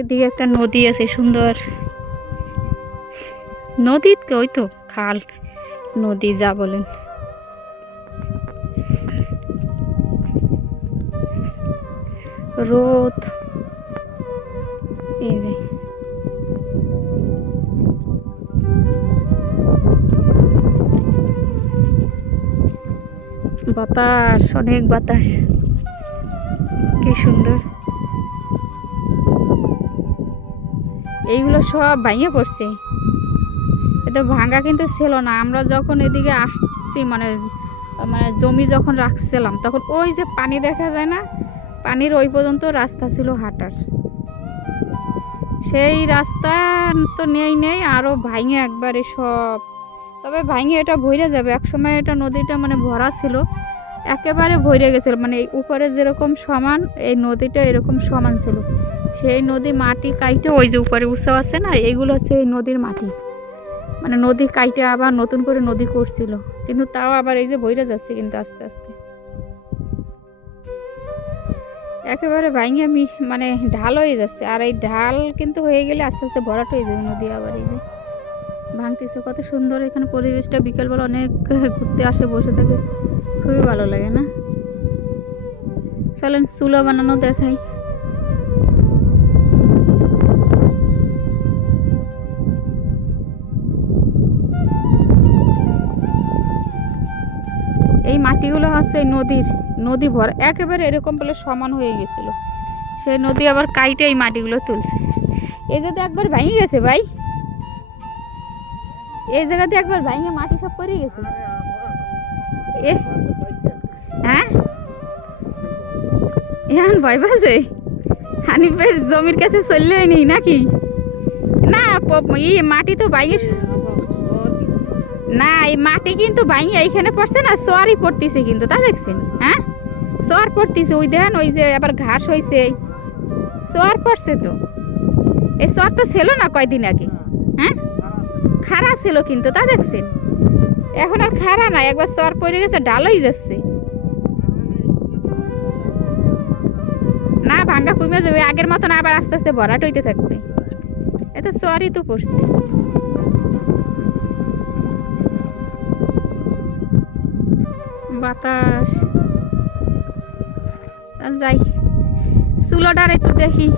এদিকে একটা নদী আছে সুন্দর। নদী ওই তো খাল, নদী যা বলেন। রোদ, এই যে বাতাস, অনেক বাতাস, কি সুন্দর। এইগুলো সব ভাঙে পড়ছে। এটা ভাঙা কিন্তু ছিল না। আমরা যখন এদিকে আসছি মানে মানে জমি যখন রাখছিলাম তখন ওই যে পানি দেখা যায় না, পানির ওই পর্যন্ত রাস্তা ছিল হাঁটার। সেই রাস্তা তো নেই আরো ভাঙে একবারে সব। তবে ভাঙে এটা ভরে যাবে একসময়। এটা নদীটা মানে ভরা ছিল, একেবারে ভরে গেছিল। মানে এই উপরে যেরকম সমান, এই নদীটা এরকম সমান ছিল। সেই নদী মাটি কাইটে ওই যে উপরে উঁচু আছে না, এইগুলো হচ্ছে এই নদীর মাটি। মানে নদী কাইটে আবার নতুন করে নদী করছিল, কিন্তু তাও আবার এই যে ভরে যাচ্ছে কিন্তু আস্তে আস্তে। একেবারে ভাঙে আমি মানে ঢাল হয়ে যাচ্ছে। আর এই ঢাল কিন্তু হয়ে গেলে আস্তে আস্তে ভরাট হয়ে যাবে নদী। আবার এই যে ভাঙতেছে, কত সুন্দর এখানে পরিবেশটা। বিকেলবেলা অনেক ঘুরতে আসে, বসে থাকে, খুবই ভালো লাগে না? চলেন চুলা বানানো দেখাই। এই মাটিগুলো হচ্ছে এই নদী ভর একেবারে এরকম বলে সমান হয়ে গেছিল। সেই নদী আবার কাইটে এই মাটিগুলো তুলছে। এই জায়গাতে একবার ভেঙে গেছে ভাই, এই জায়গাতে একবার ভেঙে মাটি সব পড়ে গেছে। হ্যাঁ, এখন ভয় পাচ্ছে হানিফের জমির কাছে চললেই নেই নাকি? না মাটি তো বাইরে না, এই মাটি কিন্তু বাইরে এইখানে পড়ছে না, সোয়ারই পড়তেছে কিন্তু, তা দেখছেন? হ্যাঁ, সোয়ার পড়তেছে। ওই দেখেন, ওই যে আবার ঘাস হয়েছে, সোয়ার পড়ছে তো। এই সোয়ার তো ছিল না কয়দিন আগে। হ্যাঁ, খাড়া ছিল কিন্তু, তা দেখছেন? এখন আর খাড়া না, একবার সোয়ার পড়ে গেছে, ডালই যাচ্ছে। না, ভাঙ্গা কমে যাবে, আগের মতন আবার আস্তে আস্তে ভরাট হইতে থাকবে। এত সোয়ারই তো পড়ছে। বাতাস, যাই চুলোটার একটু দেখি।